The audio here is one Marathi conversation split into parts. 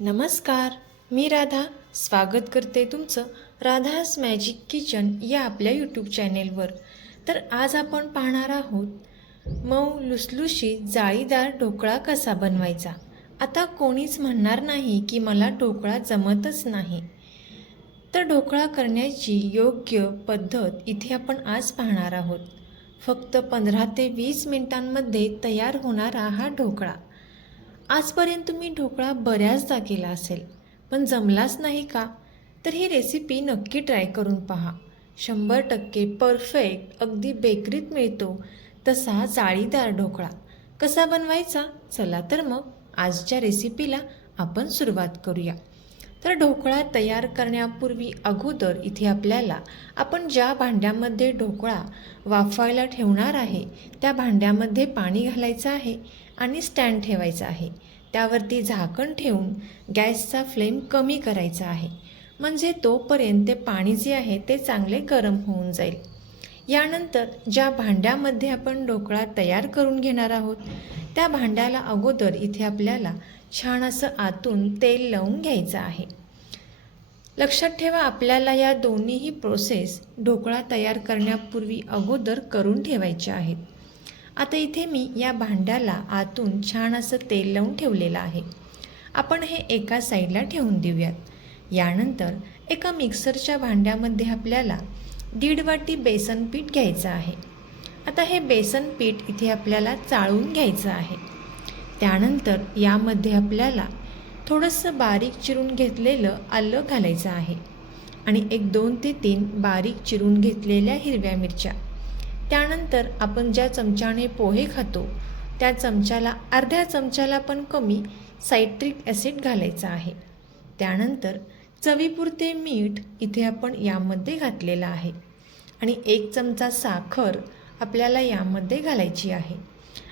नमस्कार मी राधा. स्वागत करते तुमचं राधास मॅजिक किचन या आपल्या यूट्यूब चॅनेलवर तर आज आपण पाहणार आहोत मऊ लुसलुशी जाळीदार ढोकळा कसा बनवायचा? आता कोणीच म्हणणार नाही की मला ढोकळा जमतच नाही. तर ढोकळा करण्याची योग्य पद्धत इथे आपण आज पाहणार आहोत. फक्त पंधरा ते वीस मिनिटांमध्ये तयार होणारा हा ढोकळा. आजपर्यंत तुम्ही ढोकळा बऱ्याचदा केला असेल पण जमलाच नाही का? तर ही रेसिपी नक्की ट्राय करून पहा. शंभर टक्के परफेक्ट अगदी बेकरीत मिळतो. तसा जाळीदार ढोकळा. कसा बनवायचा? चला तर मग आजच्या रेसिपीला आपण सुरुवात करूया. तर ढोकळा तयार करण्यापूर्वी अगोदर इथे आपल्याला आपण ज्या भांड्यामध्ये ढोकळा वाफायला ठेवणार आहे त्या भांड्यामध्ये पाणी घालायचं आहे. आणि स्टँड ठेवायचा आहे. त्यावरती झाकण ठेवून गॅसचा फ्लेम कमी करायचा आहे. म्हणजे तोपर्यंत ते पाणी जे आहे ते चांगले गरम होऊन जाईल. यानंतर ज्या भांड्यामध्ये आपण ढोकळा तयार करून घेणार आहोत त्या भांड्याला अगोदर इथे आपल्याला छान असं आतून तेल लावून घ्यायचं आहे. लक्षात ठेवा आपल्याला या दोन्हीही प्रोसेस ढोकळा तयार करण्यापूर्वी अगोदर करून ठेवायच्या आहेत. आता इथे मी या भांड्याला आतून छान असं तेल लावून ठेवलेलं आहे. आपण हे एका साईडला ठेवून देऊयात. यानंतर एका मिक्सरच्या भांड्यामध्ये आपल्याला दीड वाटी बेसन पीठ घ्यायचं आहे. आता हे बेसन पीठ इथे आपल्याला चाळून घ्यायचं आहे. त्यानंतर यामध्ये आपल्याला थोडंसं बारीक चिरून घेतलेलं आलं घालायचं आहे. आणि एक दोन ते तीन बारीक चिरून घेतलेल्या हिरव्या मिरच्या. त्यानंतर आपण ज्या चमच्याने पोहे खातो त्या चमच्याला अर्ध्या चमच्याला पण कमी सायट्रिक ॲसिड घालायचं आहे. त्यानंतर चवीपुरते मीठ इथे आपण यामध्ये घातलेलं आहे. आणि एक चमचा साखर आपल्याला यामध्ये घालायची आहे.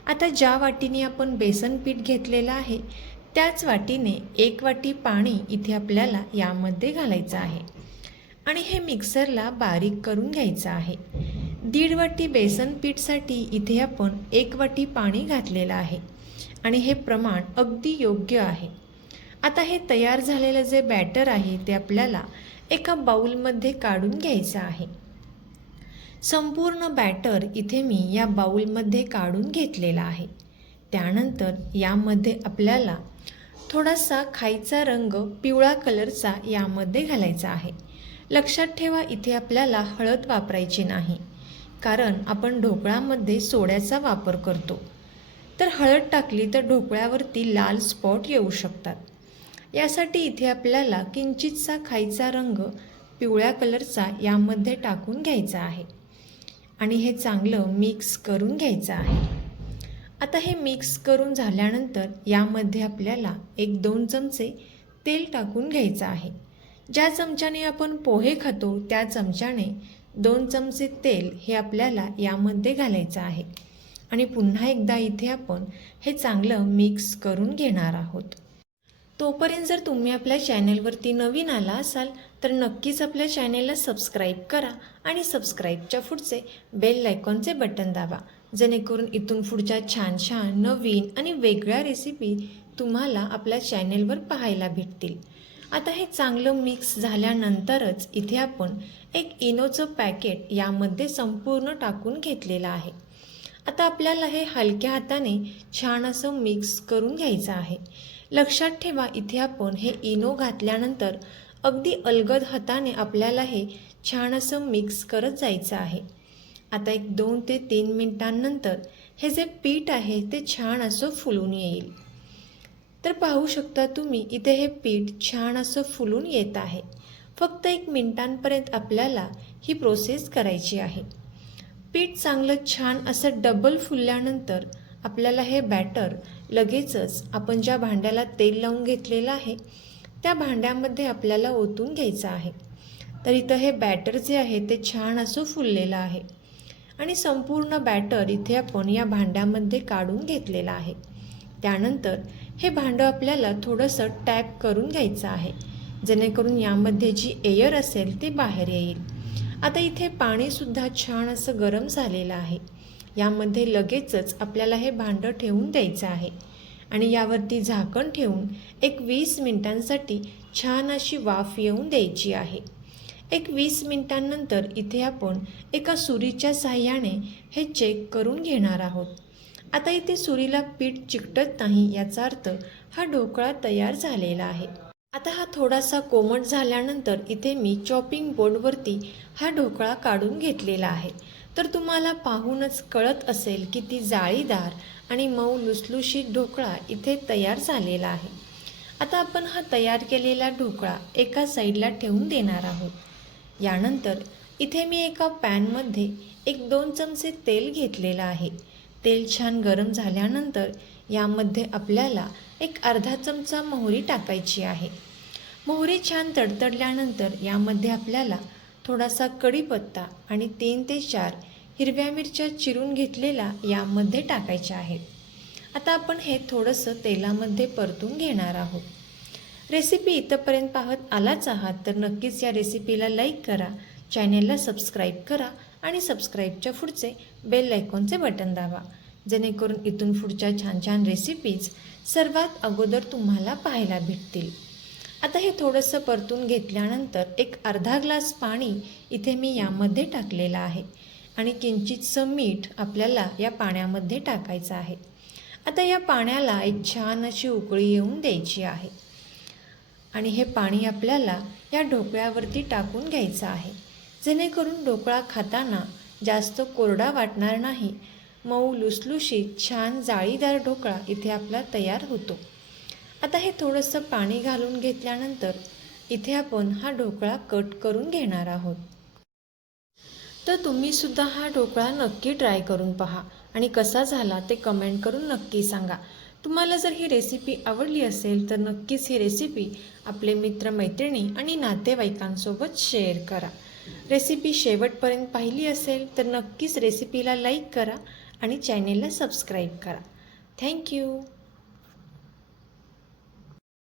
आता ज्या वाटीने आपण बेसन पीठ घेतलेलं आहे त्याच वाटीने एक वाटी पाणी इथे आपल्याला यामध्ये घालायचं आहे. आणि हे मिक्सरला बारीक करून घ्यायचं आहे. दीड वाटी बेसन पीठसाठी इथे आपण एक वाटी पाणी घातलेलं आहे. आणि हे प्रमाण अगदी योग्य आहे. आता हे तयार झालेलं जे बॅटर आहे ते आपल्याला एका बाऊलमध्ये काढून घ्यायचं आहे. संपूर्ण बॅटर इथे मी या बाऊलमध्ये काढून घेतलेला आहे. त्यानंतर यामध्ये आपल्याला थोडासा खायचा रंग पिवळा कलरचा यामध्ये घालायचा आहे. लक्षात ठेवा इथे आपल्याला हळद वापरायची नाही. कारण आपण ढोकळामध्ये सोड्याचा वापर करतो. तर हळद टाकली तर ढोकळ्यावरती लाल स्पॉट येऊ शकतात. यासाठी इथे आपल्याला किंचितसा खायचा रंग पिवळ्या कलरचा यामध्ये टाकून घ्यायचा आहे. आणि हे चांगलं मिक्स करून घ्यायचं आहे. आता हे मिक्स करून झाल्यानंतर यामध्ये आपल्याला एक दोन चमचे तेल टाकून घ्यायचं आहे. ज्या चमच्याने आपण पोहे खातो त्या चमच्याने दोन चमचे तेल हे आपल्याला यामध्ये घालायचं आहे. आणि पुन्हा एकदा इथे आपण हे चांगलं मिक्स करून घेणार आहोत. तोपर्यंत जर तुम्ही आपल्या चॅनेलवरती नवीन आला असाल तर नक्कीच आपल्या चॅनेलला सबस्क्राईब करा आणि सबस्क्राईबच्या पुढचे बेल लायकॉनचे बटन दाबा. जेणेकरून इथून पुढच्या छान छान नवीन आणि वेगळ्या रेसिपी तुम्हाला आपल्या चॅनेलवर पाहायला भेटतील. आता हे चांगलं मिक्स झाल्यानंतरच इथे आपण एक इनोचं पॅकेट यामध्ये संपूर्ण टाकून घेतलेलं आहे. आता आपल्याला हे हलक्या हाताने छान असं मिक्स करून घ्यायचं आहे. लक्षात ठेवा इथे आपण हे इनो घातल्यानंतर अगदी अलगद हाताने आपल्याला हे छान असं मिक्स करत जायचं आहे. आता एक दोन ते तीन मिनिटांनंतर हे जे पीठ आहे ते छान असं फुलून येईल. तर पाहू शकता तुम्ही इथे हे पीठ छान असं फुलून येत आहे. फक्त एक मिनिटांपर्यंत आपल्याला ही प्रोसेस करायची आहे. पीठ चांगलं छान असं डबल फुलल्यानंतर आपल्याला हे बॅटर लगेचच आपण ज्या भांड्याला तेल लावून घेतलेलं आहे त्या भांड्यामध्ये आपल्याला ओतून घ्यायचं आहे. तर इथं हे बॅटर जे आहे ते छान असं फुललेलं आहे. आणि संपूर्ण बॅटर इथे आपण या भांड्यामध्ये काढून घेतलेलं आहे. त्यानंतर हे भांडं आपल्याला थोडंसं टॅप करून घ्यायचं आहे. जेणेकरून यामध्ये जी एअर असेल ती बाहेर येईल. आता इथे पाणीसुद्धा छान असं गरम झालेलं आहे. यामध्ये लगेचच आपल्याला हे भांडं ठेवून द्यायचं आहे. आणि यावरती झाकण ठेवून एक वीस मिनिटांसाठी छान अशी वाफ येऊन द्यायची आहे. एक वीस मिनिटांनंतर इथे आपण एका सुरीच्या साह्याने हे चेक करून घेणार आहोत. आता इथे सुरीला पीठ चिकटत नाही याचा अर्थ हा ढोकळा तयार झालेला आहे. आता हा थोडासा कोमट झाल्यानंतर इथे मी चॉपिंग बोर्डवरती हा ढोकळा काढून घेतलेला आहे. तर तुम्हाला पाहूनच कळत असेल की ती जाळीदार आणि मऊ लुसलुशीत ढोकळा इथे तयार झालेला आहे. आता आपण हा तयार केलेला ढोकळा एका साईडला ठेवून देणार आहोत. यानंतर इथे मी एका पॅनमध्ये एक दोन चमचे तेल घेतलेलं आहे. तेल छान गरम झाल्यानंतर यामध्ये आपल्याला एक अर्धा चमचा मोहरी टाकायची आहे. मोहरी छान तडतडल्यानंतर यामध्ये आपल्याला थोडासा कढीपत्ता आणि तीन ते चार हिरव्या मिरच्या चिरून घेतलेला यामध्ये टाकायच्या आहेत आता आपण हे थोडंसं तेलामध्ये परतून घेणार आहोत. रेसिपी इथंपर्यंत पाहत आलाच आहात तर नक्कीच या रेसिपीला लाईक करा चॅनेलला सबस्क्राईब करा आणि सबस्क्राईबच्या पुढचे बेल आयकॉनचे बटन दाबा. जेणेकरून इथून पुढच्या छान छान रेसिपीज सर्वात अगोदर तुम्हाला पाहायला भेटतील. आता हे थोडंसं परतून घेतल्यानंतर एक अर्धा ग्लास पाणी इथे मी यामध्ये टाकलेलं आहे. आणि किंचितचं मीठ आपल्याला या पाण्यामध्ये टाकायचं आहे. आता या पाण्याला एक छान अशी उकळी येऊन द्यायची आहे. आणि हे पाणी आपल्याला या ढोकळ्यावरती टाकून घ्यायचं आहे. जेणेकरून ढोकळा खाताना जास्त कोरडा वाटणार नाही. मऊ लुसलुशीत छान जाळीदार ढोकळा इथे आपला तयार होतो. आता हे थोडंसं पाणी घालून घेतल्यानंतर इथे आपण हा ढोकळा कट करून घेणार आहोत. तर तुम्ही सुद्धा हा ढोकळा नक्की ट्राय करून पहा आणि कसा झाला ते कमेंट करून नक्की सांगा. तुम्हाला जर ही रेसिपी आवडली असेल तर नक्कीच ही रेसिपी आपले मित्रमैत्रिणी आणि नातेवाईकांसोबत शेअर करा. रेसिपी शेवटपर्यंत पाहिली असेल तर नक्कीच रेसिपीला लाईक करा आणि चॅनेलला सबस्क्राईब करा. थँक्यू.